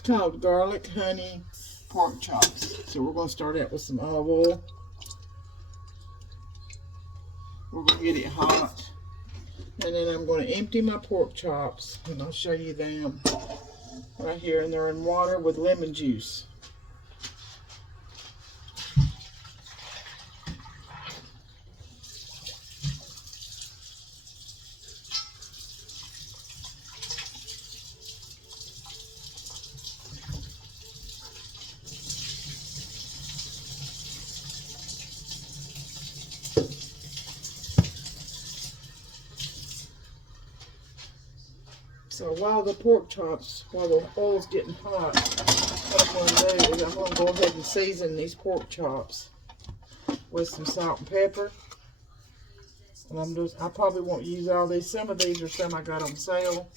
It's called garlic honey pork chops. So we're going to start out with some olive oil. We're going to get it hot. And then I'm going to empty my pork chops, and I'll show you them right here. And they're in water with lemon juice. So while the oil's getting hot, what I'm going to do is I'm going to go ahead and season these pork chops with some salt and pepper. And I probably won't use all these. Some of these are some I got on sale.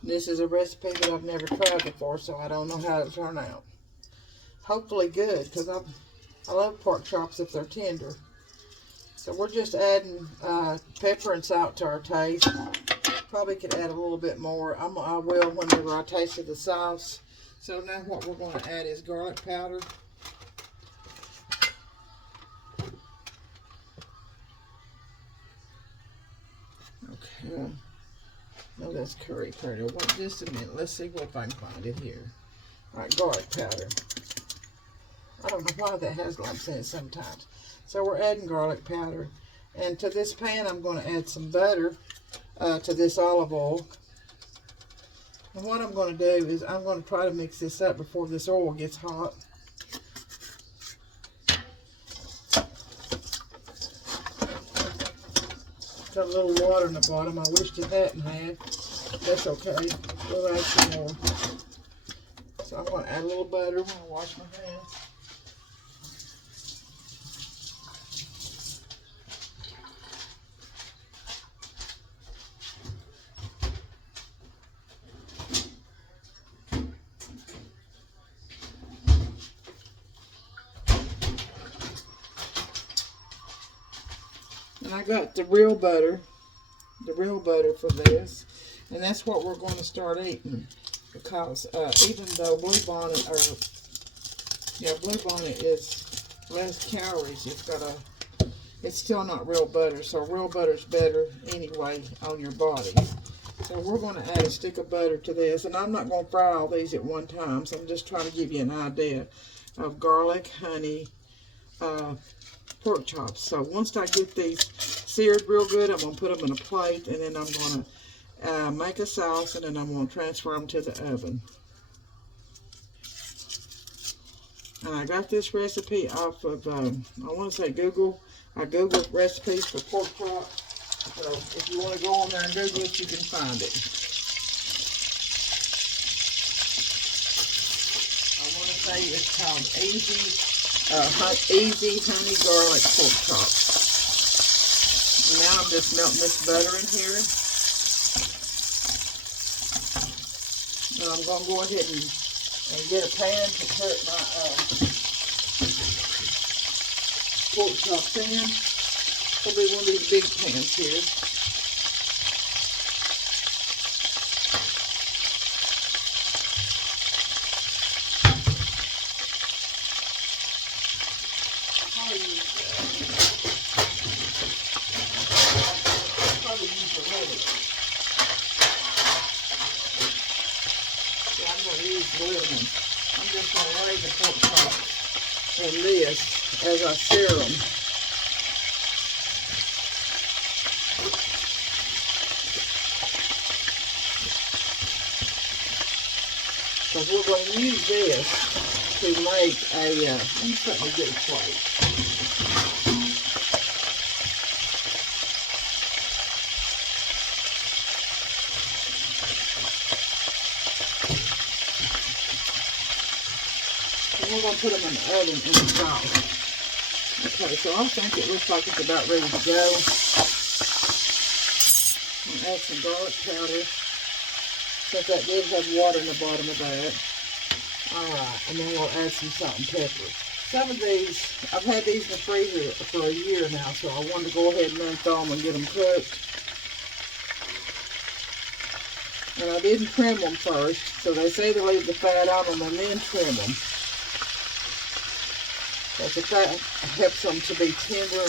This is a recipe that I've never tried before, so I don't know how it'll turn out. Hopefully good, because I love pork chops if they're tender. So we're just adding pepper and salt to our taste. Probably could add a little bit more. I will whenever I taste the sauce. So now what we're going to add is garlic powder. Okay. No, that's curry powder. Wait just a minute. Let's see what I can find in here. All right, garlic powder. I don't know why that has lumps in it sometimes. So we're adding garlic powder. And to this pan, I'm going to add some butter to this olive oil. And what I'm going to do is I'm going to try to mix this up before this oil gets hot. Got a little water in the bottom. I wished it hadn't had. That's okay. We'll add some more. So I'm going to add a little butter when I wash my hands. And I got the real butter for this, and that's what we're going to start eating, because even though Blue Bonnet is less calories, it's still not real butter, so real butter's better anyway on your body. So we're going to add a stick of butter to this, and I'm not going to fry all these at one time, so I'm just trying to give you an idea of garlic, honey, pork chops. So once I get these seared real good, I'm going to put them in a plate, and then I'm going to make a sauce, and then I'm going to transfer them to the oven. And I got this recipe off of, I want to say Google. I Googled recipes for pork chops. So if you want to go on there and Google it, you can find it. I want to say it's called Easy Honey Garlic Pork Chops. And now I'm just melting this butter in here. And I'm going to go ahead and get a pan to put my pork chops in. It'll be one of these big pans here. I'm just going to lay the pork chops in this as I sear them. Because we're going to use this to make a, let me put me a good plate. We're going to put them in the oven in the sauce. Okay, so I think it looks like it's about ready to go. I'm going to add some garlic powder, since that did have water in the bottom of that. Alright, and then we'll add some salt and pepper. Some of these, I've had these in the freezer for a year now, so I wanted to go ahead and unthaw them and get them cooked. And I didn't trim them first, so they say to leave the fat on them and then trim them. Because the fat helps them to be tender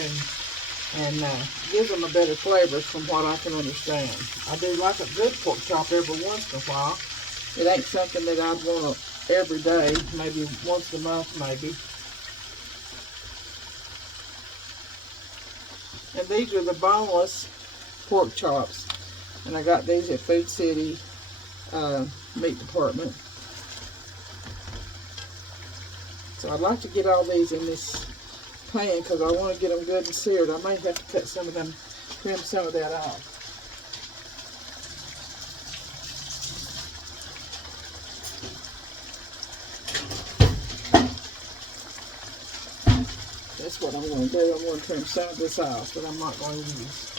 and gives them a better flavor from what I can understand. I do like a good pork chop every once in a while. It ain't something that I'd want every day, maybe once a month maybe. And these are the boneless pork chops. And I got these at Food City meat department. So I'd like to get all these in this pan because I want to get them good and seared. I may have to cut some of them, trim some of that off. That's what I'm going to do. I'm going to trim some of this off that I'm not going to use.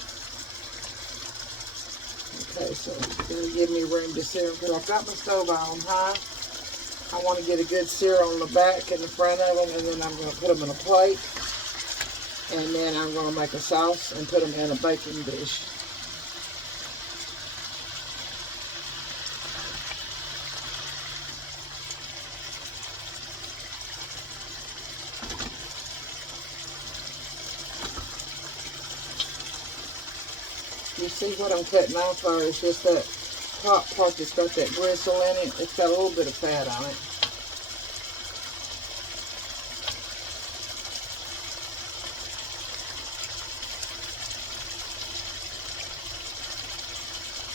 Okay, so it's going to give me room to sear them because I've got my stove on high. I want to get a good sear on the back and the front of them, and then I'm going to put them in a plate. And then I'm going to make a sauce and put them in a baking dish. You see what I'm cutting off there is just that top part that's got that gristle in it. It's got a little bit of fat on it.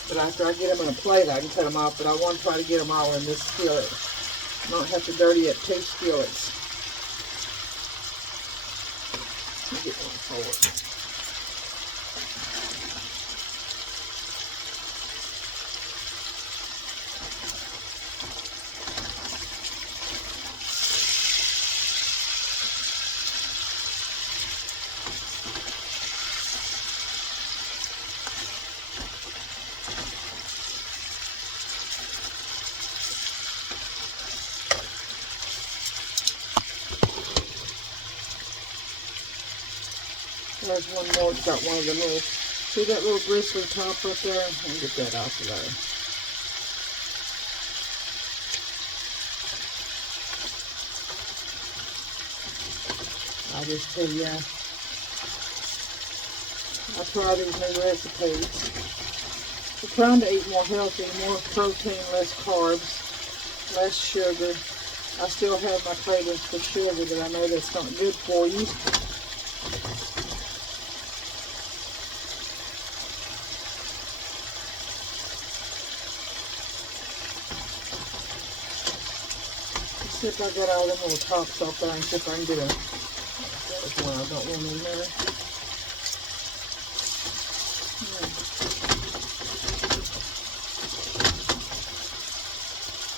But after I get them in a plate, I can cut them off. But I want to try to get them all in this skillet. I don't have to dirty up 2 skillets. Let me get one forward. There's one more. It's got one of the little, see that little bristly top up there? I'll get that off of there. I just tell you, I try these new recipes. I'm trying to eat more healthy, more protein, less carbs, less sugar. I still have my cravings for sugar, but I know that's not good for you. See if I got all them little tops off there and see if I can get them. There's one I don't want in there.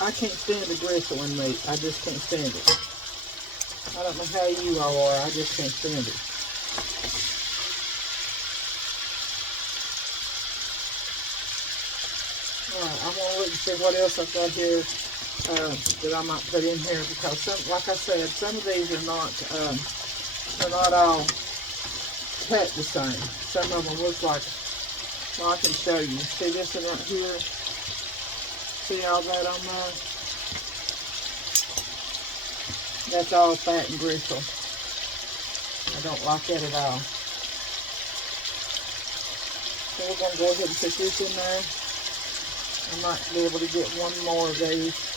I can't stand the gristle in meat. I just can't stand it. I don't know how you all are. I just can't stand it. Alright, I'm going to look and see what else I've got here. That I might put in here because some, like I said, some of these are not they're not all cut the same. Some of them look like, well, I can show you. See this one right here? See all that on there? That's all fat and gristle. I don't like that at all. So we're going to go ahead and put this in there. I might be able to get one more of these.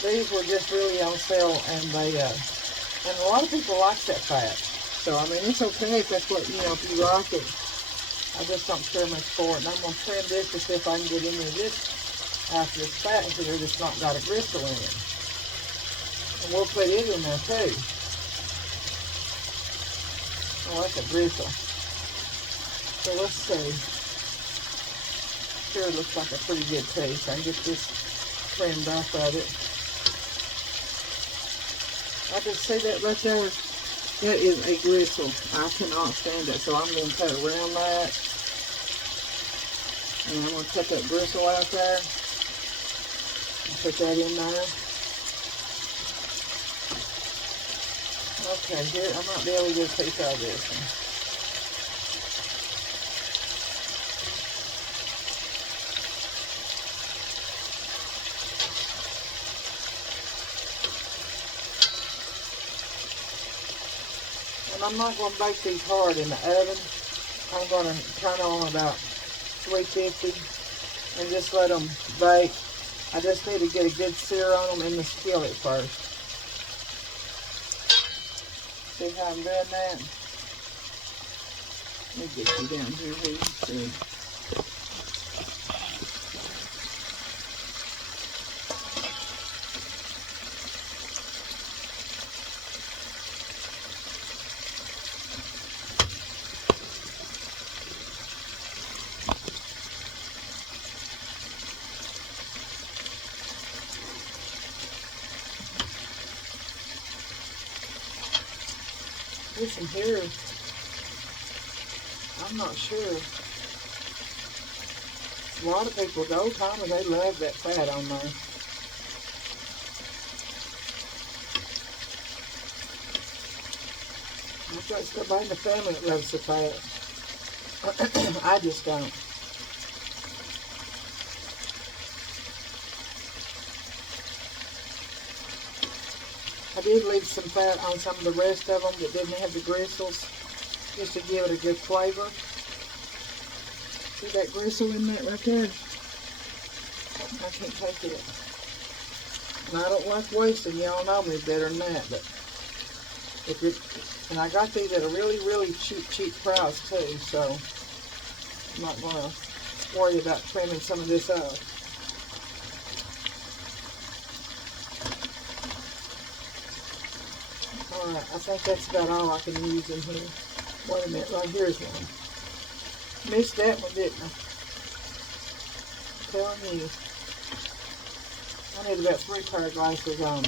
These were just really on sale, and they, and a lot of people like that fat. So, I mean, it's okay if that's what, you know, if you like it. I just don't care much for it. And I'm going to trim this to see if I can get any of this after this fat here that's not got a gristle in it. And we'll put it in there, too. Oh, that's a gristle. So, let's see. Sure looks like a pretty good piece. I can get this trimmed off of it. I can see that right there. That is a gristle. I cannot stand it. So I'm going to cut around that. And I'm going to cut that gristle out there. And put that in there. Okay, here, I might be able to get a piece out of this one. And I'm not going to bake these hard in the oven. I'm going to turn on about 350 and just let them bake. I just need to get a good sear on them in the skillet first. See how I'm doing that? Let me get you down here where you can see. Listen here, I'm not sure. A lot of people, the old timers, they love that fat on there. I've got somebody in the family that loves the fat. I just don't. I did leave some fat on some of the rest of them that didn't have the gristles, just to give it a good flavor. See that gristle in that right there? I can't take it. And I don't like wasting. Y'all know me better than that. But if it, and I got these at a really, really cheap price too. So I'm not going to worry about trimming some of this up. Alright, I think that's about all I can use in here. Wait a minute, right here's one. Missed that one, didn't I? I'm telling you. I need about 3 pair of glasses on.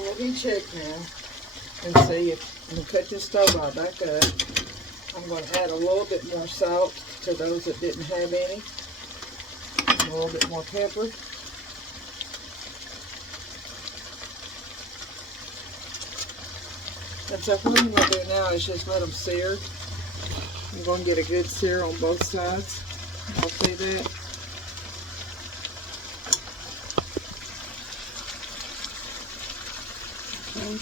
Let me check now and see if I'm going to cut this stove right back up. I'm going to add a little bit more salt to those that didn't have any. A little bit more pepper. And so what I'm going to do now is just let them sear. I'm going to get a good sear on both sides. I'll see that. Okay.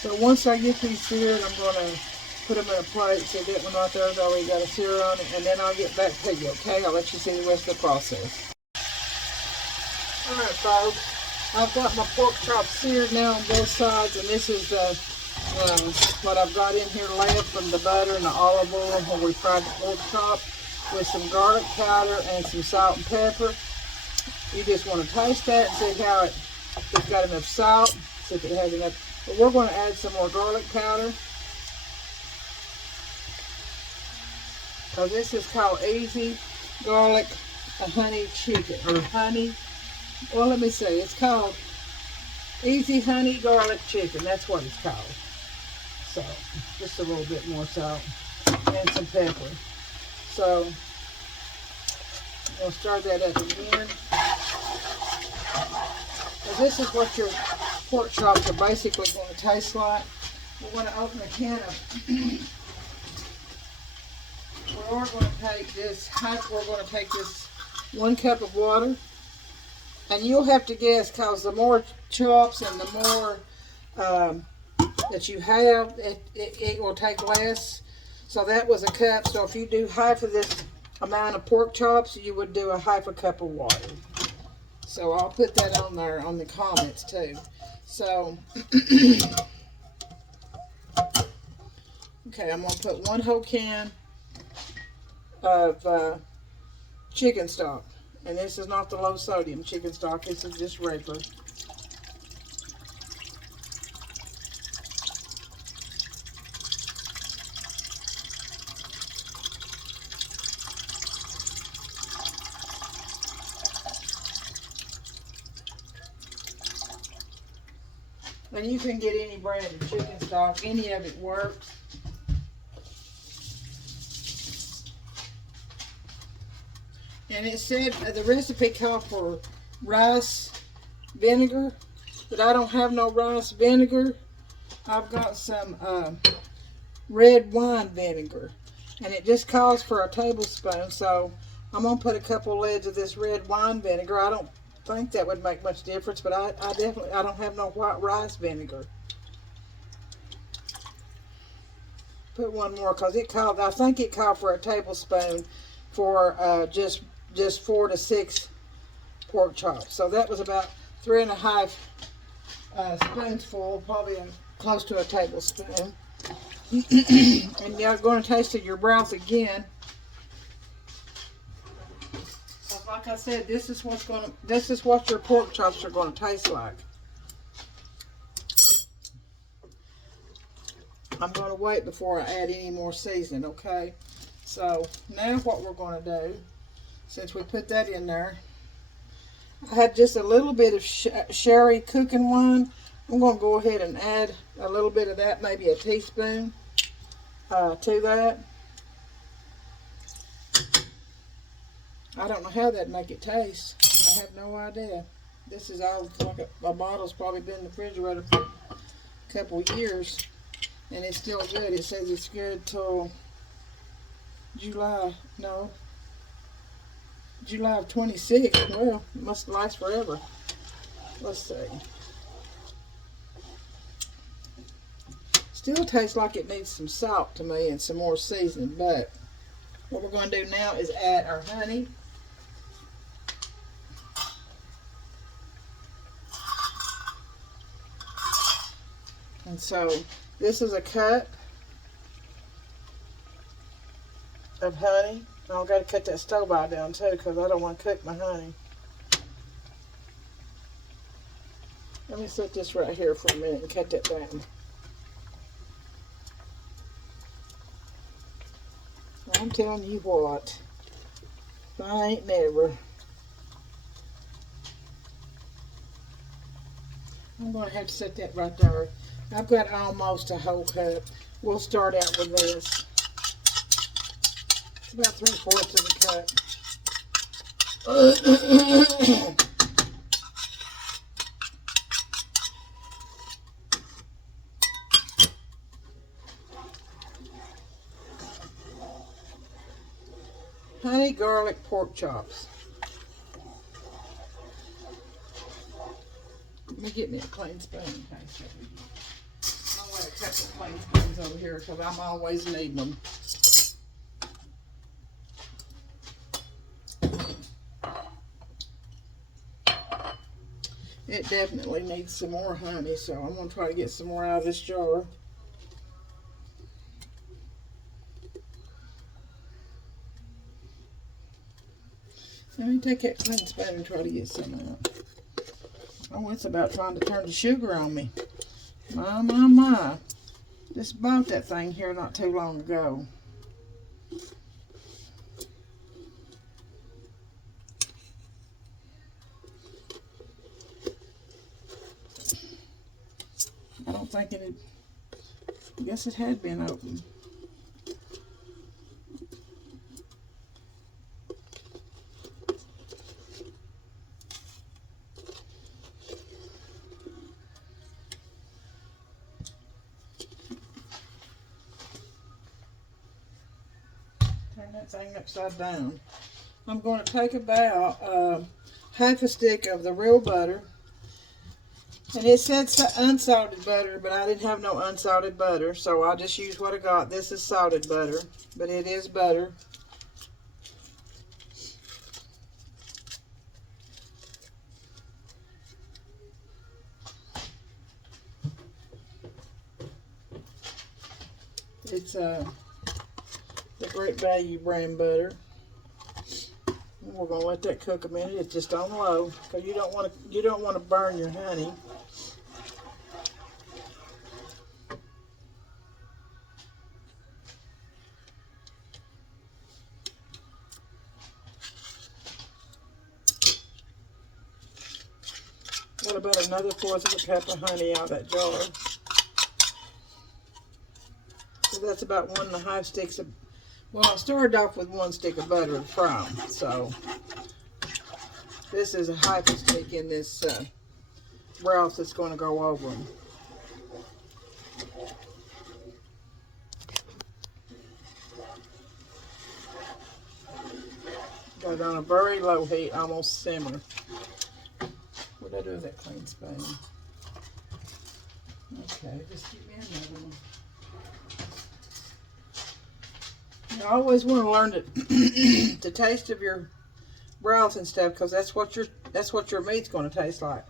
So once I get these seared, I'm going to put them in a plate. So that one right there's already got a sear on it, and then I'll get back to you, okay? I'll let you see the rest of the process. Alright folks, I've got my pork chops seared now on both sides, and this is what I've got in here left from the butter and the olive oil when we fried the pork chop with some garlic powder and some salt and pepper. You just want to taste that and see how it's got enough salt, see if it has enough. But we're going to add some more garlic powder. So this is called Easy Garlic Honey Chicken, or honey, well let me say, it's called Easy Honey Garlic Chicken. That's what it's called. So, just a little bit more salt and some pepper. So, we'll stir that up again. Now, this is what your pork chops are basically going to taste like. We're going to open a can of, we are going to take this, we're going to take this 1 cup of water. And you'll have to guess, because the more chops and the more that you have, it will take less. So that was a cup. So if you do half of this amount of pork chops, you would do a half a cup of water. So I'll put that on there on the comments too. So, okay, I'm going to put 1 whole can of chicken stock. And this is not the low sodium chicken stock. This is just regular. And you can get any brand of chicken stock. Any of it works. And it said the recipe called for rice vinegar, but I don't have no rice vinegar. I've got some red wine vinegar, and it just calls for a tablespoon. So I'm gonna put a couple lids of this red wine vinegar. I don't think that would make much difference, but I definitely, I don't have no white rice vinegar. Put one more because it called, I think it called for a tablespoon for just 4 to 6 pork chops. So that was about 3.5 spoons full, probably close to a tablespoon. And you're going to taste it your broth again. Like I said, this is what your pork chops are going to taste like. I'm going to wait before I add any more seasoning, okay? So now what we're going to do, since we put that in there, I had just a little bit of sherry cooking wine. I'm going to go ahead and add a little bit of that, maybe a teaspoon to that. I don't know how that'd make it taste. I have no idea. This is all, like a bottle's probably been in the refrigerator for a couple years, and it's still good. It says it's good till July of 26. Well, it must last forever. Let's see. Still tastes like it needs some salt to me and some more seasoning, but what we're going to do now is add our honey. And so this is a cup of honey. I've got to cut that stove out down too because I don't want to cook my honey. Let me set this right here for a minute and cut that down. I'm telling you what, I ain't never. I'm going to have to set that right there. I've got almost a whole cup. We'll start out with this. It's about 3/4 of the cup. Honey garlic pork chops. Let me get me a clean spoon. Okay. I'll let a couple of clean spoons over here because I'm always needing them. It definitely needs some more honey, so I'm going to try to get some more out of this jar. Let me take that clean spoon and try to get some out. Oh, it's about trying to turn the sugar on me. My, my, my. Just bought that thing here not too long ago. I don't think it had, I guess it had been opened. Turn that thing upside down. I'm going to take about half a stick of the real butter. And it said unsalted butter, but I didn't have no unsalted butter, so I'll just use what I got. This is salted butter, but it is butter. It's the Great Value brand butter. And we're gonna let that cook a minute. It's just on low because you don't want to burn your honey. Got about another fourth of a cup of honey out of that jar. So that's about 1.5 sticks of, well, I started off with 1 stick of butter to fry them. So this is a half a stick in this broth that's going to go over them. Got it on a very low heat, almost simmer. What did I do with that clean spoon? Okay, just give me another one. You always want to learn the taste of your broth and stuff, because that's what your meat's going to taste like.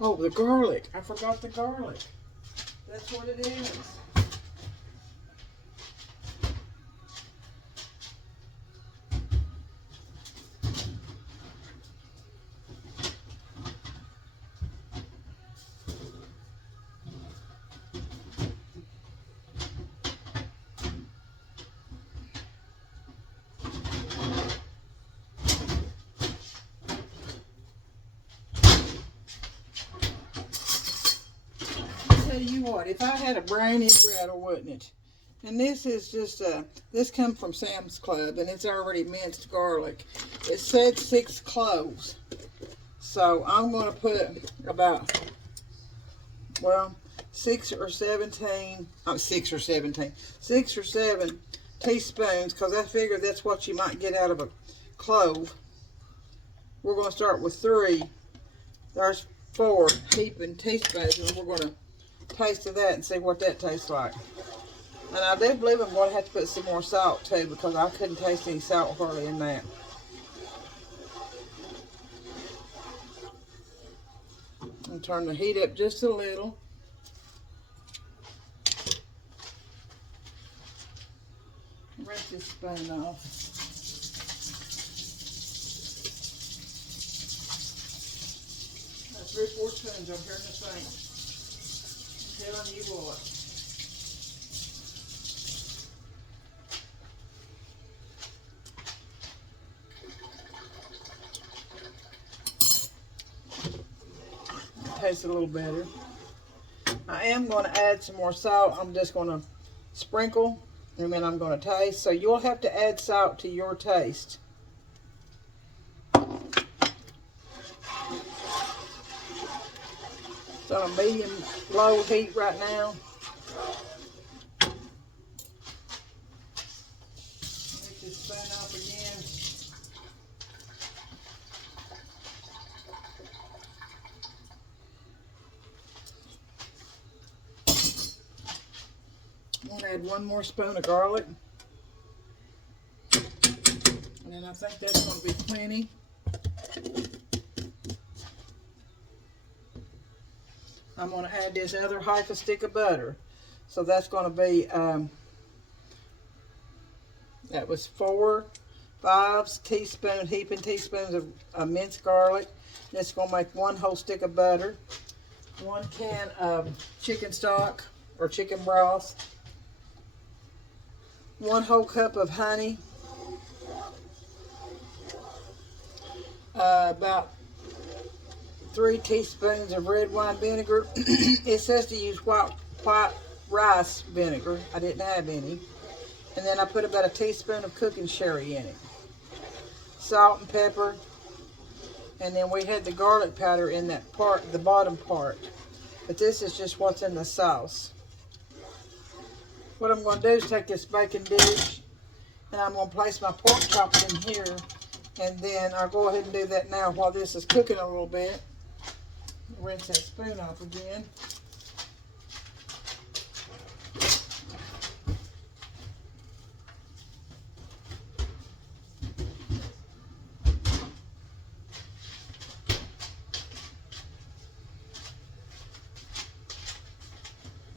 Oh, the garlic! I forgot the garlic. That's what it is. Tell you what, if I had a brain, it'd rattle, wouldn't it? And this is just this comes from Sam's Club, and it's already minced garlic. It said 6 cloves, so I'm going to put about, well, 6 or 7 teaspoons, because I figure that's what you might get out of a clove. We're going to start with 3. There's 4 heaping teaspoons, and we're going to taste of that and see what that tastes like. And I do believe I'm going to have to put some more salt too, because I couldn't taste any salt hardly in that. And turn the heat up just a little. Rinse this spoon off. That's 3/4 spoons over here in the sink. I'm telling you what. It tastes a little better. I am going to add some more salt. I'm just going to sprinkle, and then I'm going to taste. So you'll have to add salt to your taste. It's on a medium-low heat right now. Let this spoon off again. I'm going to add 1 more spoon of garlic. And then I think that's going to be plenty. I'm going to add this other half a stick of butter. So that's going to be, that was 4 heaping teaspoons of minced garlic. That's going to make 1 whole stick of butter. 1 can of chicken stock or chicken broth. 1 whole cup of honey. About 3 teaspoons of red wine vinegar. It says to use white rice vinegar. I didn't have any. And then I put about a teaspoon of cooking sherry in it. Salt and pepper. And then we had the garlic powder in that part, the bottom part. But this is just what's in the sauce. What I'm going to do is take this baking dish, and I'm going to place my pork chops in here. And then I'll go ahead and do that now while this is cooking a little bit. Rinse that spoon off again.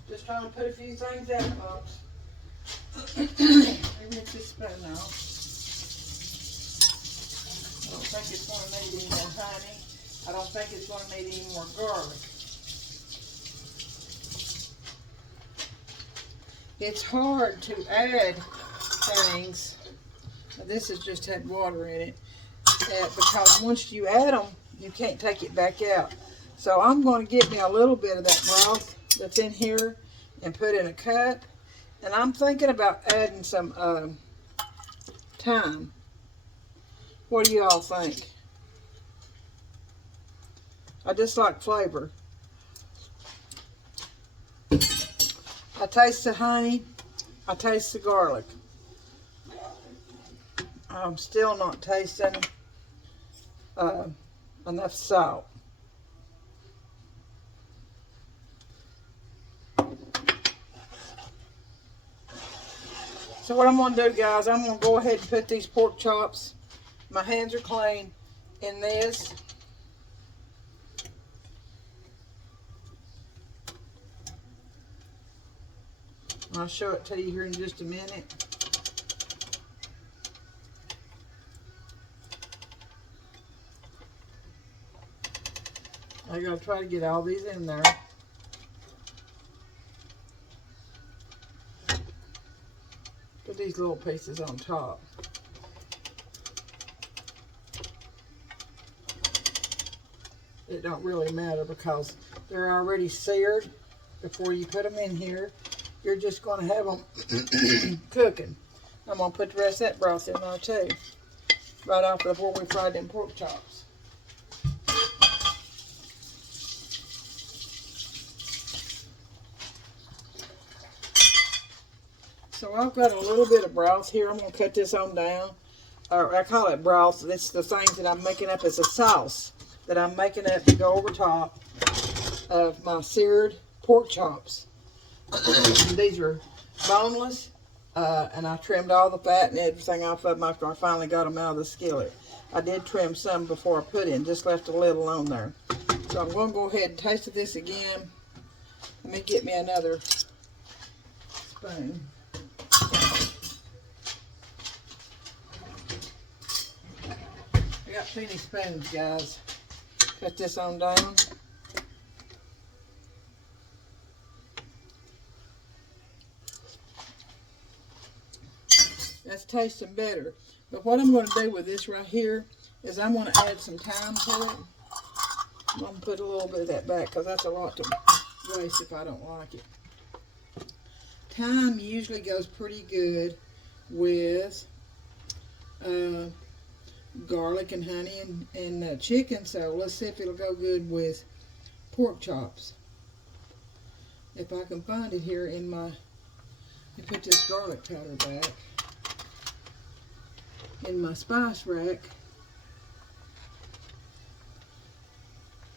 Just trying to put a few things out, folks. Rinse this spoon off. I don't think it's going to need any more honey. I don't think it's going to need any more garlic. It's hard to add things This has just had water in it. Because once you add them, you can't take it back out. So I'm going to get me a little bit of that broth that's in here and put in a cup. And I'm thinking about adding some thyme. What do you all think? I just like flavor. I taste the honey. I taste the garlic. I'm still not tasting enough salt. So what I'm going to do, guys, I'm going to go ahead and put these pork chops, my hands are clean, in this. I'll show it to you here in just a minute. I gotta try to get all these in there. Put these little pieces on top. It don't really matter because they're already seared before you put them in here. You're just going to have them cooking. I'm going to put the rest of that broth in there too. Right off before we fried them pork chops. So I've got a little bit of broth here. I'm going to cut this on down. Or I call it broth. It's the things that I'm making up as a sauce that I'm making up to go over top of my seared pork chops. These are boneless, and I trimmed all the fat and everything off of them after I finally got them out of the skillet. I did trim some before I put in, just left a little on there. So I'm going to go ahead and taste this again. Let me get me another spoon. I got plenty of spoons, guys. Cut this on down. That's tasting better. But what I'm going to do with this right here is I'm going to add some thyme to it. I'm going to put a little bit of that back because that's a lot to waste if I don't like it. Thyme usually goes pretty good with garlic and honey and chicken, so let's see if it'll go good with pork chops. If I can find it here in my, let me put this garlic powder back in my spice rack.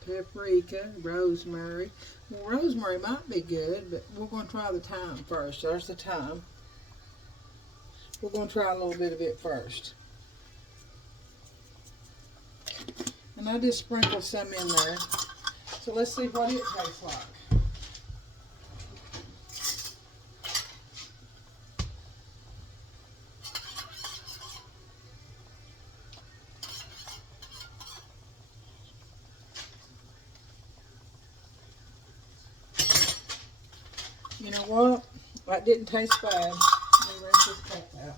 Paprika, rosemary. Well, rosemary might be good, but we're going to try the thyme first. There's the thyme. We're going to try a little bit of it first. And I just sprinkled some in there. So let's see what it tastes like. You know what? That didn't taste bad. Let me rinse this cup out.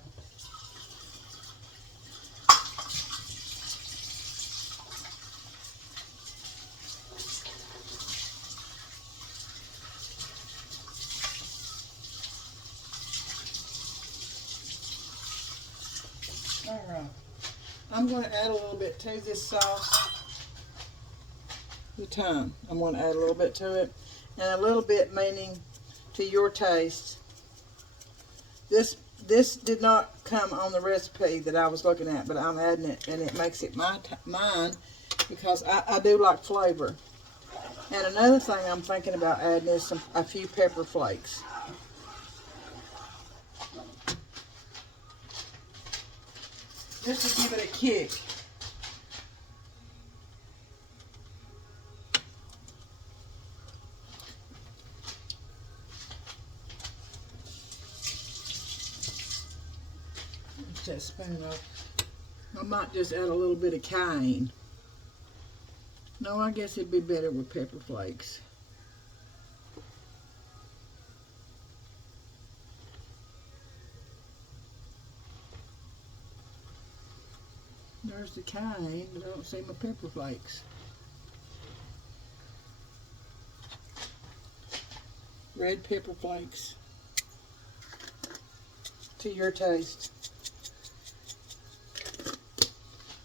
Alright. I'm going to add a little bit to this sauce. The thyme. I'm going to add a little bit to it. And a little bit meaning to your taste. This did not come on the recipe that I was looking at, but I'm adding it, and it makes it mine because I do like flavor. And another thing I'm thinking about adding is a few pepper flakes. Just to give it a kick. That spoon off. I might just add a little bit of cayenne. No, I guess it'd be better with pepper flakes. There's the kind, but I don't see my pepper flakes. Red pepper flakes. To your taste.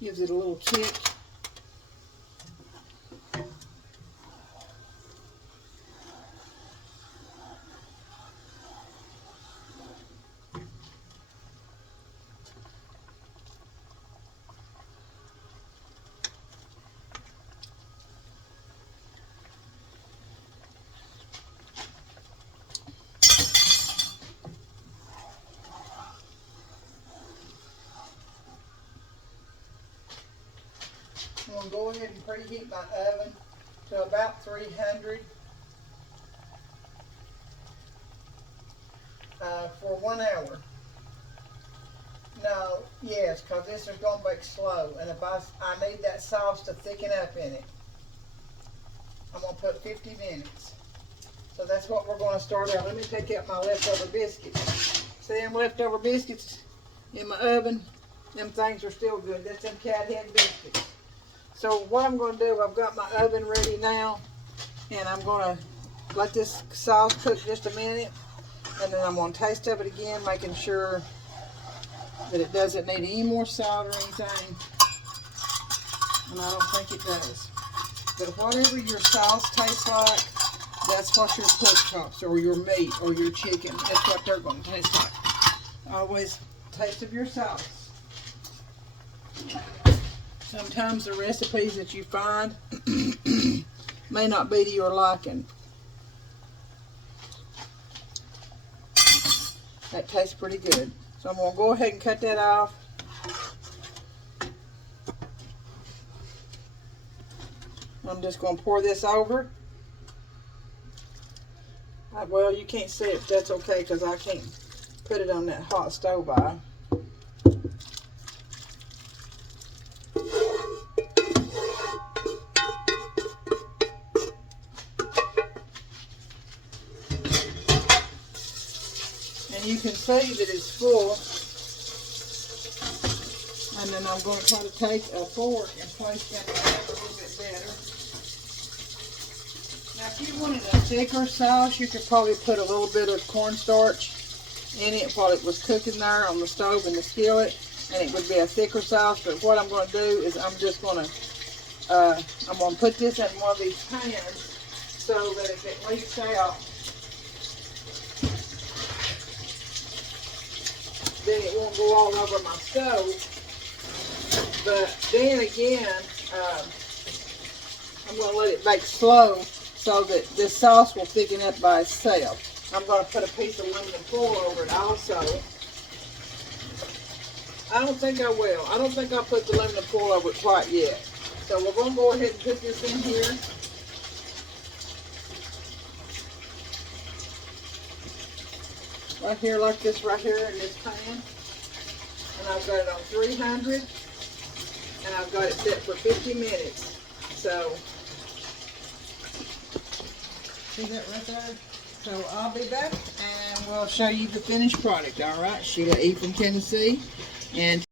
Gives it a little kick. I'm going to go ahead and preheat my oven to about 300 for 1 hour. No, yes, because this is going to bake slow, and if I need that sauce to thicken up in it, I'm going to put 50 minutes. So that's what we're going to start out. Let me take out my leftover biscuits. See them leftover biscuits in my oven? Them things are still good. That's them cat head biscuits. So what I'm going to do, I've got my oven ready now, and I'm going to let this sauce cook just a minute, and then I'm going to taste of it again, making sure that it doesn't need any more salt or anything, and I don't think it does. But whatever your sauce tastes like, that's what your pork chops or your meat or your chicken, that's what they're going to taste like. Always taste of your sauce. Sometimes the recipes that you find may not be to your liking. That tastes pretty good. So I'm going to go ahead and cut that off. I'm just going to pour this over. Well, you can't see it. That's okay because I can't put it on that hot stove by. And you can see that it's full. And then I'm going to try to take a fork and place that a little bit better. Now, if you wanted a thicker sauce, you could probably put a little bit of cornstarch in it while it was cooking there on the stove in the skillet, and it would be a thicker sauce. But what I'm going to do is I'm going to put this in one of these pans so that if it leaks out, then it won't go all over my stove. But then again, I'm going to let it bake slow so that this sauce will thicken up by itself. I'm going to put a piece of aluminum foil over it also. I don't think I will. I don't think I'll put the aluminum foil over it quite yet. So we're going to go ahead and put this in here. Right here, like this right here in this pan. And I've got it on 300. And I've got it set for 50 minutes. So, see that right there? So I'll be back and we'll show you the finished product. All right, Sheila E. from Tennessee. And